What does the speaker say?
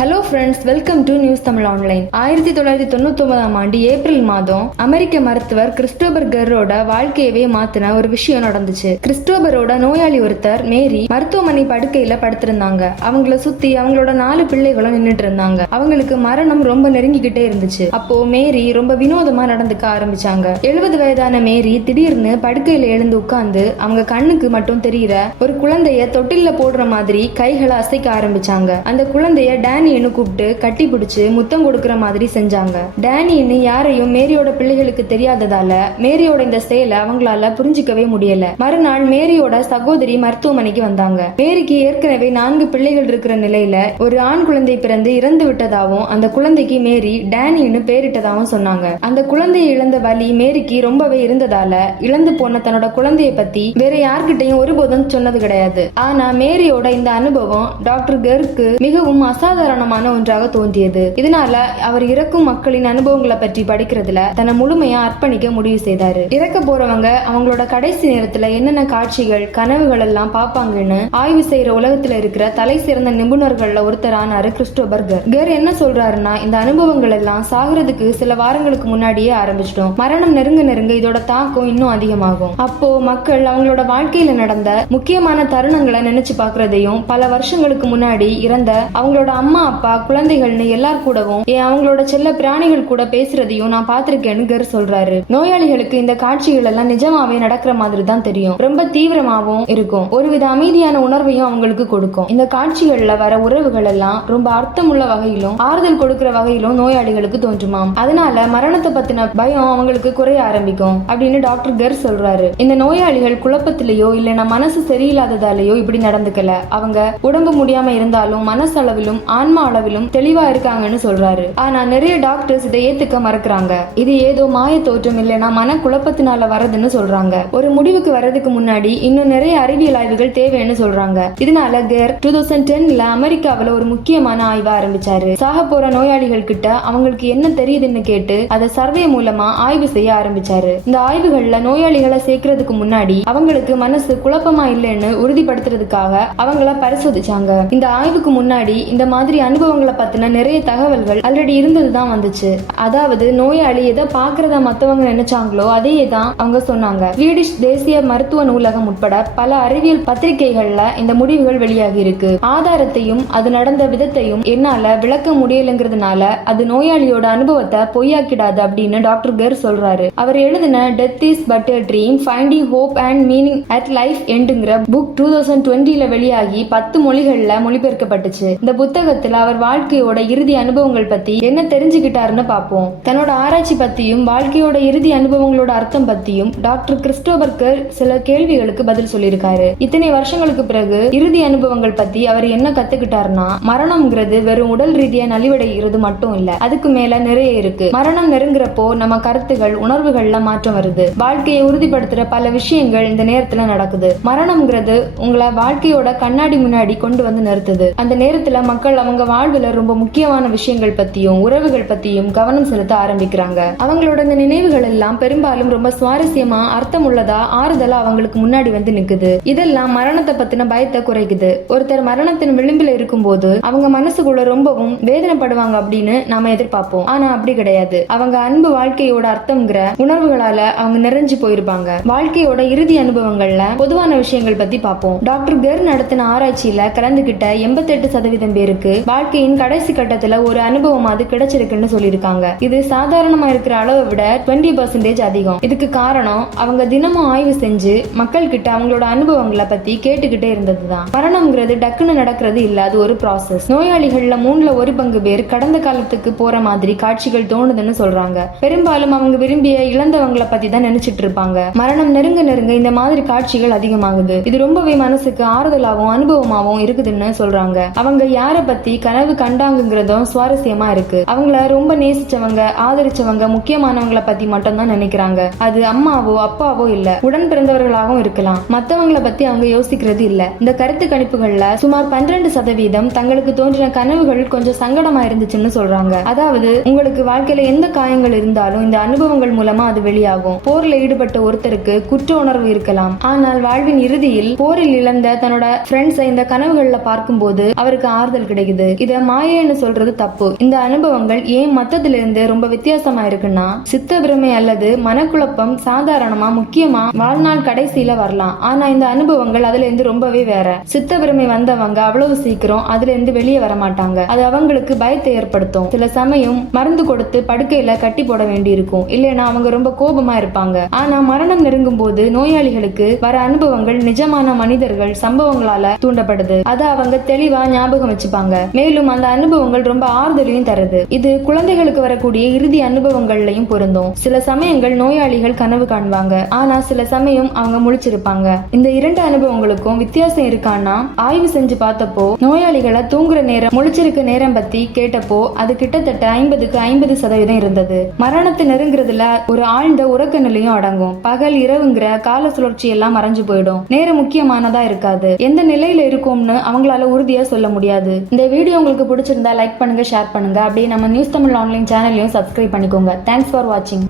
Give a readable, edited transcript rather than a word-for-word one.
Hello friends, welcome to news Tamil online. 1999ஆம் ஆண்டு April மாதம் அமெரிக்க மருத்துவர் கிறிஸ்டோபர் கெர்ரோட வாழ்க்கையவே மாத்தின ஒரு விஷயம் நடந்துச்சு. கிறிஸ்டோபரோட நோயாளி ஒருத்தர் மேரி மருத்துவமனை படுக்கையில படுத்திருந்தாங்க. அவங்கள சுத்தி அவங்களோட 4 பிள்ளைகளும் நின்னுட்டு இருந்தாங்க. அவங்களுக்கு மரணம் ரொம்ப நெருங்கிக்கிட்டே இருந்துச்சு. அப்போ மேரி ரொம்ப வினோதமா நடந்துக்க ஆரம்பிச்சாங்க. 70 வயதான மேரி திடீர்னு படுக்கையில எழுந்து உட்கார்ந்து அவங்க கண்ணுக்கு மட்டும் தெரியற ஒரு குழந்தைய தொட்டில்ல போடுற மாதிரி கைகளை அசைக்க ஆரம்பிச்சாங்க. அந்த குழந்தைய டேனின்னு கூப்பிட்டு கட்டி பிடிச்சு முத்தம் கொடுக்கற மாதிரி செஞ்சாங்க. டேனின்னு யாரையும் மேரியோட பிள்ளைகளுக்கு தெரியாததால மேரியோட இந்த செயலை அவங்களால புரிஞ்சிக்கவே முடியல. மறுநாள் மேரியோட சகோதரி மருத்துவமனைக்கு வந்தாங்க. மேரிக்கு ஏற்கனவே 4 பிள்ளைகள் இருக்கிற நிலையில ஒரு ஆண் குழந்தை பிறந்து இறந்து விட்டதாவும் அந்த குழந்தைக்கு மேரி டேனின்னு பேரிட்டதாவும் சொன்னாங்க. அந்த குழந்தையை இழந்த வலி மேரிக்கு ரொம்பவே இருந்ததால இழந்து போன தன்னோட குழந்தைய பத்தி வேற யார்கிட்டையும் ஒருபோதும் சொன்னது கிடையாது. ஆனா மேரியோட இந்த அனுபவம் டாக்டர் கெர்க்கு மிகவும் அசாதாரணமான ஒன்றாக தோன்றியது. இதனால அவர் இறக்கும் மக்களின் அனுபவங்களை பற்றி படிக்கிறதுல தன்னை முழுமையா அர்ப்பணிக்க முடிவு செய்தாரு. இறக்க போறவங்க அவங்களோட கடைசி நேரத்துல என்னென்ன காட்சிகள் கனவுகள் எல்லாம் பாப்பாங்கன்னு ஆய்வு செய்யற உலகத்துல இருக்கிற தலை சிறந்த நிபுணர்கள்ல ஒருத்தரானாரு கிறிஸ்டோபர் கெர். கெர் என்ன சொல்றாருன்னா, இந்த அனுபவங்கள் எல்லாம் சாகிறதுக்கு சில வாரங்களுக்கு முன்னாடியே ஆரம்பிச்சிட்டோம். மரணம் நெருங்க நெருங்க இதோட தாக்கம் இன்னும் அதிகமாகும். அப்போ மக்கள் அவங்களோட வாழ்க்கையில நடந்த முக்கியமான தருணங்களை நினைச்சு பாக்குறதையும் பல வருஷங்களுக்கு முன்னாடி இறந்த அவங்களோட அம்மா அப்பா குழந்தைகள்னு எல்லார் கூடவும் அவங்களோட செல்ல பிராணிகள் கூட பேசுறதையும் நான் பாத்திருக்கேன்னு கெர் சொல்றாரு. நோயாளிகளுக்கு இந்த காட்சிகள் எல்லாம் நிஜமாவே நடக்கிற மாதிரி தான் தெரியும். ரொம்ப தீவிரமாவும் இருக்கும். ஒருவித அமைதியான உணர்வையும் அவங்களுக்கு கொடுக்கும். இந்த காட்சிகள்ல வர உறவுகள் எல்லாம் ரொம்ப அர்த்தமுள்ள வகையிலும் ஆறுதல் கொடுக்கிற வகையிலும் நோயாளிகளுக்கு தோன்றுமாம். அதனால மரணத்தை பத்தின பயம் அவங்களுக்கு குறைய ஆரம்பிக்கும் அப்படின்னு டாக்டர் கெர் சொல்றாரு. இந்த நோயாளிகள் குழப்பத்திலேயோ இல்லைன்னா மனசு சரியில்லாததாலேயோ இப்படி நடந்துக்கல. அவங்க உடம்பு முடியாம இருந்தாலும் மனசளவிலும் ஆன்மா அளவிலும் தெளிவா இருக்காங்கன்னு சொல்றாரு. ஆனா நிறைய டாக்டர்ஸ் இதை ஏத்துக்க மறக்கிறாங்க. இது ஏதோ மாய தோற்றம் இல்லைன்னா மன குழப்பத்தினால வரதுன்னு சொல்றாங்க. ஒரு முடிவுக்கு வர்றதுக்கு முன்னாடி இன்னும் நிறைய அறிவியல் ஆய்வுகள் தேவைன்னு சொல்றாங்க. இதனால கெர் 2010ல அமெரிக்காவில ஒரு முக்கியமான ஆய்வு ஆரம்பிச்சாரு. சாக போற நோயாளிகள் கிட்ட அவங்களுக்கு என்ன தெரியுதுன்னு கேட்டு அதை சர்வே மூலமா ஆய்வு செய்ய ஆரம்பிச்சாரு. இந்த ஆய்வுகள்ல நோயாளிகளை சேர்க்கறதுக்கு முன்னாடி அவங்களுக்கு மனசு குழப்பமா இல்லைன்னு உறுதிப்படுத்துறதுக்காக அவங்கள பரிசோதிச்சாங்க. இந்த ஆய்வுக்கு முன்னாடி இந்த மாதிரி அனுபவங்களை பத்தின நிறைய தகவல்கள் ஆல்ரெடி இருந்ததுதான் வந்துச்சு. அதாவது நோயாளி எதை பாக்குறதா மத்தவங்க நினைச்சாங்களோ அதையே தான் அவங்க சொன்னாங்க. ஸ்வீடிஷ் தேசிய மருத்துவ நூலகம் உட்பட பல அறிவியல் பத்திரிகைகள்ல இந்த முடிவுகள் வெளியாகி இருக்கு. ஆதாரத்தையும் அது நடந்த விதத்தையும் என்னால விளக்க முடியலங்கிறதுனால அது நோயாளியோட அனுபவத்தை பொய்யாக்கிடாது அப்படின்னு டாக்டர் கெர் சொல்றாரு. அவர் எழுதின death is but a dream finding hope and meaning at life எண்டுங்கிற புக் 2020ல வெளியாகி 10 மொழிகள்ல மொழிபெயர்க்கப்பட்டுச்சு. இந்த புத்தகத்துல அவர் வாழ்க்கையோட இறுதி அனுபவங்கள் பத்தி என்ன தெரிஞ்சுக்கிட்டாருன்னு பார்ப்போம். தன்னோட ஆராய்ச்சி பத்தியும் வாழ்க்கையோட இறுதி அனுபவங்களோட அர்த்தம் பத்தியும் டாக்டர் கிறிஸ்டோபர் கெர் சில கேள்விகளுக்கு பதில் சொல்லியிருக்காரு. இத்தனை வருஷங்களுக்கு பிறகு இறுதி அனுபவங்கள் பத்தி அவர் என்ன கத்துக்கிட்டாருன்னா, மரணம்ங்கிறது வெறும் உடல் ரீதியா நலிவடைகிறது மட்டும் இல்ல, அதுக்கு மேல நிறைய இருக்கு. மரணம் நெருங்குறப்போ நம்ம கருத்துகள் உணர்வுகள்ல மாற்றம் வருது. வாழ்க்கையை உறுதிப்படுத்துற பல விஷயங்கள் இந்த நேரத்துல நடக்குது. மரணம்ங்கிறது உங்களை வாழ்க்கையோட கண்ணாடி முன்னாடி கொண்டு வந்து நிறுத்துது. அந்த நேரத்துல மக்கள் அவங்க வாழ்வுல ரொம்ப முக்கியமான விஷயங்கள் பத்தியும் உறவுகள் பத்தியும் கவனம் செலுத்த ஆரம்பிக்கிறாங்க. அவங்களோட இந்த நினைவுகள் எல்லாம் பெரும்பாலும் ரொம்ப சுவாரஸ்யமா அர்த்தம் உள்ளதா ஆறுதலா அவங்களுக்கு முன்னாடி வந்து நிக்குது. இதெல்லாம் மரணத்தை பத்தின பயத்தை குறைக்குது. ஒருத்தர் மரணத்தின் விளிம்பில் இருக்கும் போது அவங்க மனசுக்குள்ள ரொம்பவும் வேதனைப்படுவாங்க அப்படின்னு நாம எதிர்பார்ப்போம். ஆனா அப்படி கிடையாது. அவங்க அன்பு வாழ்க்கையோட அர்த்தம்ங்கிற உணர்வுகளால அவங்க நிறைஞ்சு போயிருப்பாங்க. வாழ்க்கையோட இறுதி அனுபவங்கள்ல பொதுவான விஷயங்கள் பத்தி பார்ப்போம். டாக்டர் கெர் நடத்தின ஆராய்ச்சியில கலந்துகிட்ட 88% பேருக்கு வாழ்க்கையின் கடைசி கட்டத்துல ஒரு அனுபவம் அது கிடைச்சிருக்குன்னு சொல்லியிருக்காங்க. இது சாதாரணமா இருக்கிற அளவை விட 20% அதிகம். இதுக்கு காரணம் அவங்க தினமும் ஆய்வு செஞ்சு மக்கள் கிட்ட அவங்களோட அனுபவங்களை பத்தி கேட்டுக்கிட்டே இருந்ததுதான். மரணம்ங்கிறது டக்குன்னு நடக்கிறது இல்ல, அது ஒரு ப்ராசஸ். நோயாளிகள்ல 1/3 பேர் கடந்த காலத்துக்கு போற மாதிரி காட்சிகள் தோணுதுன்னு சொல்றாங்க. பெரும்பாலும் அவங்க விரும்பிய இழந்தவங்களை பத்தி தான் நினைச்சிட்டு இருப்பாங்க. மரணம் நெருங்க நெருங்க இந்த மாதிரி காட்சிகள் அதிகமாகுது. இது ரொம்பவே மனசுக்கு ஆறுதலாகவும் அனுபவமாகவும் இருக்குதுன்னு சொல்றாங்க. அவங்க யார பத்தி கனவு கண்டாங்கிறதும் சுவாரஸ்யமா இருக்கு. அவங்கள ரொம்ப நேசிச்சவங்க ஆதரிச்சவங்க முக்கியமானவங்களை பத்தி மட்டும் தான் நினைக்கிறாங்க. அது அம்மாவோ அப்பாவோ இல்ல, உடன் பிறந்தவர்களாகவும் இருக்கலாம். மத்தவங்களை பத்தி அவங்க யோசிக்கிறது இல்ல. இந்த கருத்து கணிப்புகள்ல சுமார் 12% தங்களுக்கு தோன்றின கனவுகள் கொஞ்சம் சங்கடமா இருந்துச்சுன்னு சொல்றாங்க. அதாவது உங்களுக்கு வாழ்க்கையில எந்த காயங்கள் இருந்தாலும் இந்த அனுபவங்கள் மூலமா அது வெளியாகும். போர்ல ஈடுபட்ட ஒருத்தருக்கு குற்ற உணர்வு இருக்கலாம். ஆனால் வாழ்வின் இறுதியில் போரில் இழந்த தன்னோட ஃப்ரெண்ட்ஸை இந்த கனவுகள்ல பார்க்கும்போது அவருக்கு ஆறுதல் கிடைக்குது. இத மாயைன்னு சொல்றது தப்பு. இந்த அனுபவங்கள் ஏன் மத்ததுல இருந்து ரொம்ப வித்தியாசமா இருக்குன்னா, சித்த பிரமை அல்லது மனக்குழப்பம் சாதாரணமா முக்கியமா வாழ்நாள் கடைசியில வரலாம். ஆனா இந்த அனுபவங்கள் அதுல இருந்து ரொம்பவே வேற. சித்த பிரமை வந்தவங்க அவ்வளவு சீக்கிரம் அதுல இருந்து வெளியே வர மாட்டாங்க. அது அவங்களுக்கு பயத்தை ஏற்படுத்தும். சில சமயம் மருந்து கொடுத்து படுக்கையில கட்டி போட வேண்டி இருக்கும், இல்லைன்னா அவங்க ரொம்ப கோபமா இருப்பாங்க. ஆனா மரணம் நெருங்கும் போது நோயாளிகளுக்கு வர அனுபவங்கள் நிஜமான மனிதர்கள் சம்பவங்களால தூண்டப்படுது. அதை அவங்க தெளிவா ஞாபகம் வச்சுப்பாங்க. மேலும் அந்த அனுபவங்கள் ரொம்ப ஆறுதலையும் தருது. இது குழந்தைகளுக்கு வரக்கூடிய இறுதி அனுபவங்கள்லயும் பொருந்தும். சில சமயங்கள் நோயாளிகள் கனவு காண்பாங்க, ஆனா சில சமயம் அவங்க முழிச்சிருப்பாங்க. இந்த இரண்டு அனுபவங்களுக்கும் வித்தியாசம் இருக்கான்னா, ஆய்வு செஞ்சு பார்த்தப்போ நோயாளிகளை தூங்குற நேரம் முழிச்சிருக்க நேரம் பத்தி கேட்டப்போ அது கிட்டத்தட்ட 50க்கு 50% இருந்தது. மரணத்தை நெருங்குறதுல ஒரு ஆழ்ந்த உறக்க நிலையும் அடங்கும். பகல் இரவுங்கிற கால சுழற்சி எல்லாம் மறைஞ்சு போயிடும். நேரம் முக்கியமானதா இருக்காது. எந்த நிலையில இருக்கும்னு அவங்களால உறுதியா சொல்ல முடியாது. இந்த வீடியோ உங்களுக்கு பிடிச்சிருந்தா லைக் பண்ணுங்க, ஷேர் பண்ணுங்க. அப்படியே நம்ம நியூஸ் தமிழ் ஆன்லைன் சேனலையும் சப்ஸ்கிரைப் பண்ணிக்கோங்க. தேங்க்ஸ் ஃபார் வாட்சிங்.